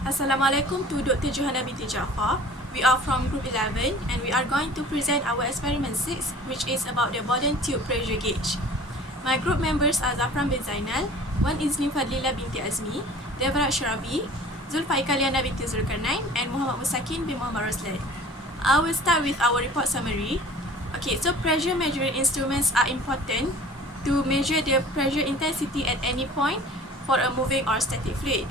Assalamualaikum to Dr. Juvana binti Jaafar. We are from Group 11 and we are going to present our experiment 6, which is about the Bourbon tube pressure gauge. My group members are Zafran bin Zainal, Idzni Fadhlillah binti Azmi, Theaveraj Ravi, Zulfaiqah Iyana binti Zulkarnain, and Mustaqin bin Roslan. I will start with our report summary. Okay, so pressure measuring instruments are important to measure the pressure intensity at any point for a moving or static fluid.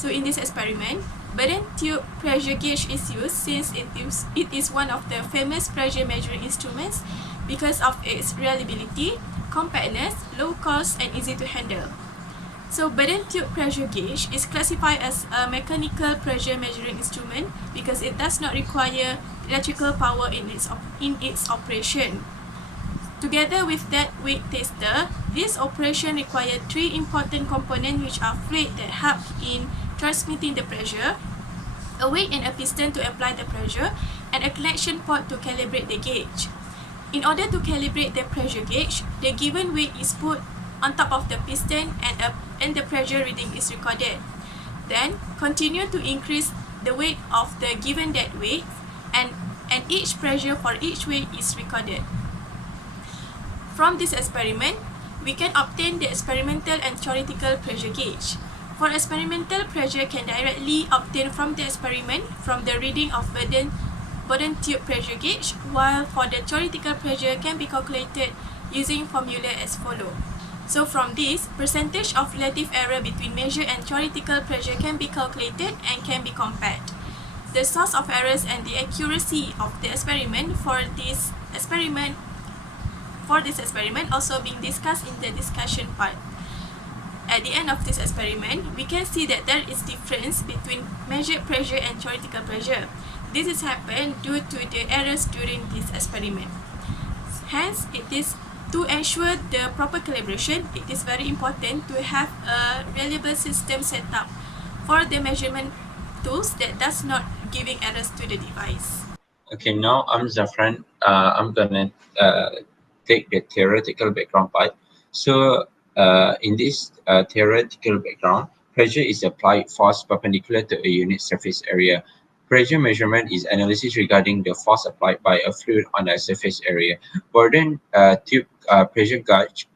So in this experiment, Bourbon tube pressure gauge is used since it is one of the famous pressure measuring instruments because of its reliability, compactness, low cost, and easy to handle. So Bourbon tube pressure gauge is classified as a mechanical pressure measuring instrument because it does not require electrical power in its operation. Together with that weight tester, this operation requires three important components which are fluid that help in transmitting the pressure, a weight and a piston to apply the pressure, and a connection port to calibrate the gauge. In order to calibrate the pressure gauge, the given weight is put on top of the piston and the pressure reading is recorded. Then, continue to increase the weight of the given dead weight and each pressure for each weight is recorded. From this experiment, we can obtain the experimental and theoretical pressure gauge. For experimental pressure can directly obtained from the experiment from the reading of Bourbon tube pressure gauge, while for the theoretical pressure can be calculated using formula as follows. So from this, percentage of relative error between measure and theoretical pressure can be calculated and can be compared. The source of errors and the accuracy of the experiment for this experiment also being discussed in the discussion part. At the end of this experiment, we can see that there is difference between measured pressure and theoretical pressure. This is happened due to the errors during this experiment. Hence, it is to ensure the proper calibration, it is very important to have a reliable system set up for the measurement tools that does not giving errors to the device. Okay, now I'm Zafran. I'm gonna take the theoretical background part. So, in this theoretical background, pressure is applied force perpendicular to a unit surface area. Pressure measurement is analysis regarding the force applied by a fluid on a surface area. Bourbon tube pressure gauge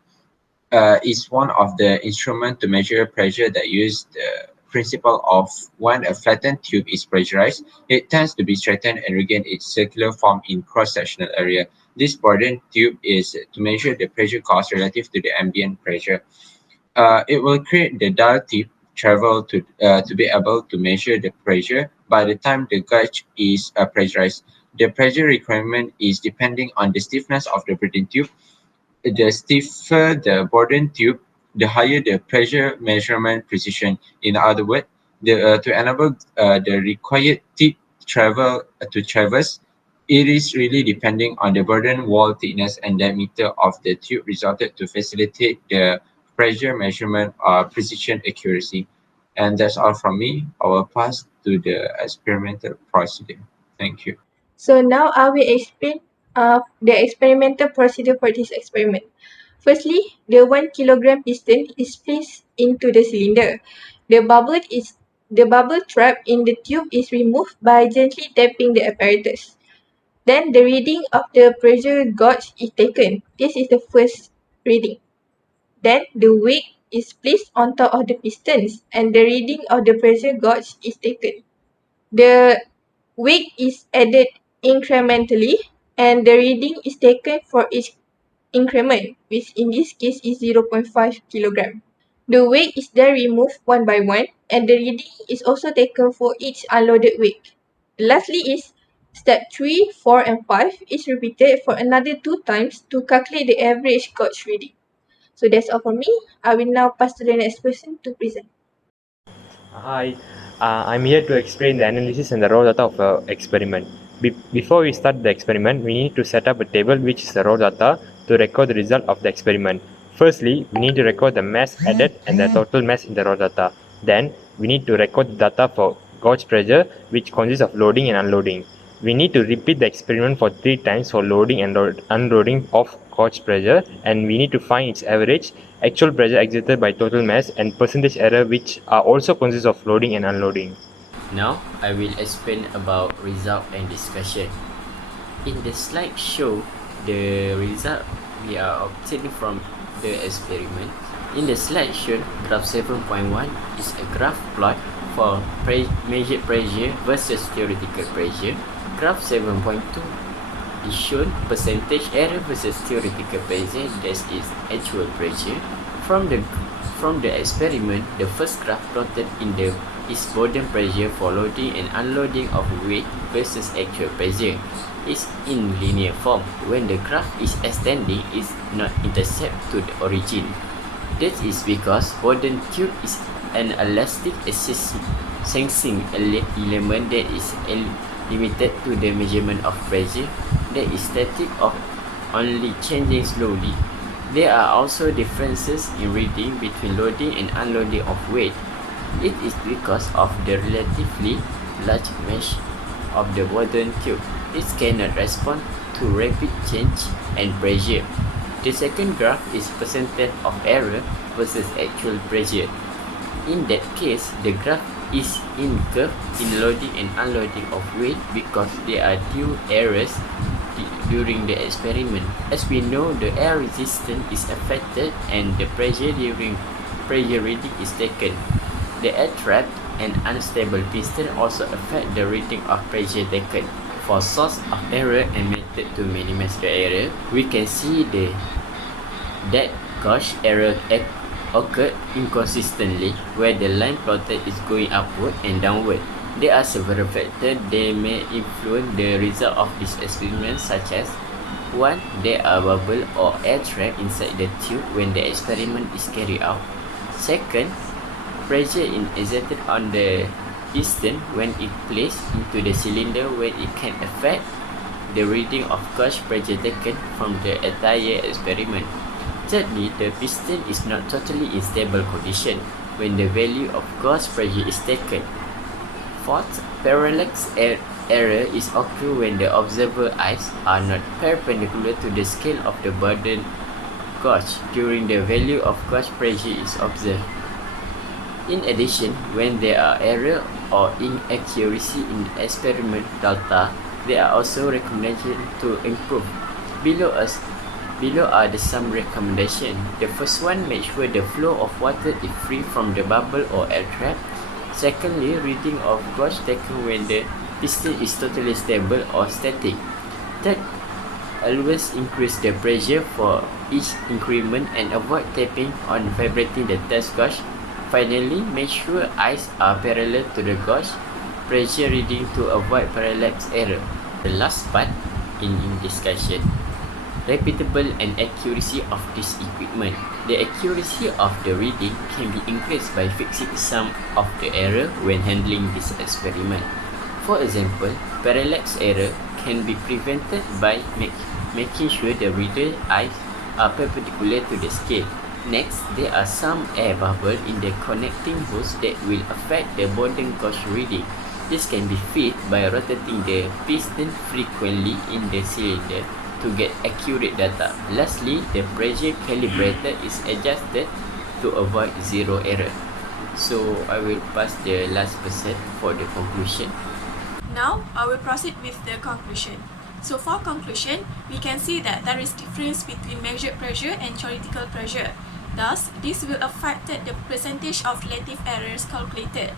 is one of the instruments to measure pressure that use the principle of when a flattened tube is pressurized, it tends to be straightened and regain its circular form in cross-sectional area. This Bourbon tube is to measure the pressure cost relative to the ambient pressure. It will create the dial tip travel to be able to measure the pressure by the time the gauge is pressurized. The pressure requirement is depending on the stiffness of the Bourbon tube. The stiffer the Bourbon tube, the higher the pressure measurement precision. In other words, to enable the required tip to traverse, it is really depending on the Bourbon wall thickness and diameter of the tube resulted to facilitate the pressure measurement precision accuracy. And that's all from me. I will pass to the experimental procedure. Thank you. So now I will explain the experimental procedure for this experiment. Firstly, the 1 kilogram piston is placed into the cylinder. The bubble trap in the tube is removed by gently tapping the apparatus. Then the reading of the pressure gauge is taken. This is the first reading. Then the weight is placed on top of the pistons and the reading of the pressure gauge is taken. The weight is added incrementally and the reading is taken for each increment, which in this case is 0.5 kilogram. The weight is then removed one by one and the reading is also taken for each unloaded weight. Lastly is step 3, 4 and 5 is repeated for another 2 times to calculate the average gauge reading. So that's all for me. I will now pass to the next person to present. Hi, I'm here to explain the analysis and the raw data of the experiment. Before we start the experiment, we need to set up a table which is the raw data to record the result of the experiment. Firstly, we need to record the mass added and the total mass in the raw data. Then, we need to record the data for gauge pressure, which consists of loading and unloading. We need to repeat the experiment for 3 times for loading and unloading of gauge pressure, and we need to find its average, actual pressure exerted by total mass, and percentage error, which are also consists of loading and unloading. Now I will explain about result and discussion. In the slide show the result we are obtaining from the experiment. In the slide shown, graph 7.1 is a graph plot for measured pressure versus theoretical pressure. Graph 7.2 is shown percentage error versus theoretical pressure, that is actual pressure. From the experiment, the first graph plotted in the is Bourbon pressure for loading and unloading of weight versus actual pressure. Is in linear form. When the graph is extending, it is not intercept to the origin. This is because Bourbon tube is an elastic sensing element that is limited to the measurement of pressure, that is static or only changing slowly. There are also differences in reading between loading and unloading of weight. It is because of the relatively large mesh of the Bourbon tube. It cannot respond to rapid change and pressure. The second graph is percentage of error versus actual pressure. In that case, the graph is in curve in loading and unloading of weight because there are due errors during the experiment. As we know, the air resistance is affected and the pressure during pressure reading is taken. The air trap and unstable piston also affect the reading of pressure taken. For source of error and method to minimize the error, we can see that gauge error occurred inconsistently, where the line plotted is going upward and downward. There are several factors that may influence the result of this experiment, such as 1. There are bubble or air trap inside the tube when the experiment is carried out. 2nd, pressure is exerted on the piston when it placed into the cylinder, when it can affect the reading of gauge pressure taken from the entire experiment. Thirdly, the piston is not totally in stable condition when the value of gauge pressure is taken. 4th, parallax error is occur when the observer eyes are not perpendicular to the scale of the Bourbon gauge during the value of gauge pressure is observed. In addition, when there are error or inaccuracy in the experiment data, there are also recommendations to improve. Below are the some recommendations. The first one, make sure the flow of water is free from the bubble or air trap. Secondly, reading of gauge taken when the piston is totally stable or static. Third, always increase the pressure for each increment and avoid tapping on vibrating the test gauge. Finally, make sure eyes are parallel to the gauge pressure reading to avoid parallax error. The last part in discussion, repeatable and accuracy of this equipment. The accuracy of the reading can be increased by fixing some of the error when handling this experiment. For example, parallax error can be prevented by making sure the reader's eyes are perpendicular to the scale. Next, there are some air bubbles in the connecting hose that will affect the Bourbon gauge reading. This can be fixed by rotating the piston frequently in the cylinder to get accurate data. Lastly, the pressure calibrator is adjusted to avoid zero error. So I will pass the last person for the conclusion. Now, I will proceed with the conclusion. So for conclusion, we can see that there is difference between measured pressure and theoretical pressure. Thus, this will affect the percentage of relative errors calculated.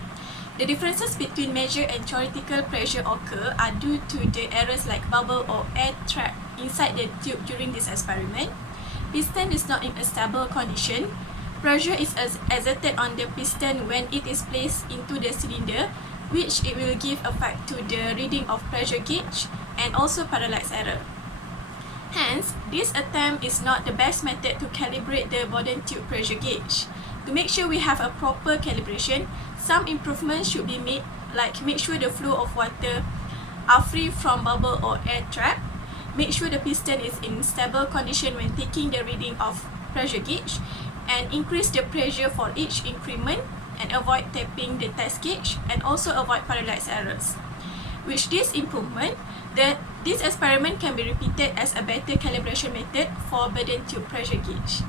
The differences between measured and theoretical pressure occur are due to the errors like bubble or air trap inside the tube during this experiment. Piston is not in a stable condition. Pressure is exerted on the piston when it is placed into the cylinder, which it will give effect to the reading of pressure gauge and also parallax error. Hence, this attempt is not the best method to calibrate the Bourbon tube pressure gauge. To make sure we have a proper calibration, some improvements should be made, like make sure the flow of water are free from bubble or air trap, make sure the piston is in stable condition when taking the reading of pressure gauge, and increase the pressure for each increment and avoid tapping the test gauge and also avoid parallax errors. With this improvement, this experiment can be repeated as a better calibration method for Bourbon tube pressure gauge.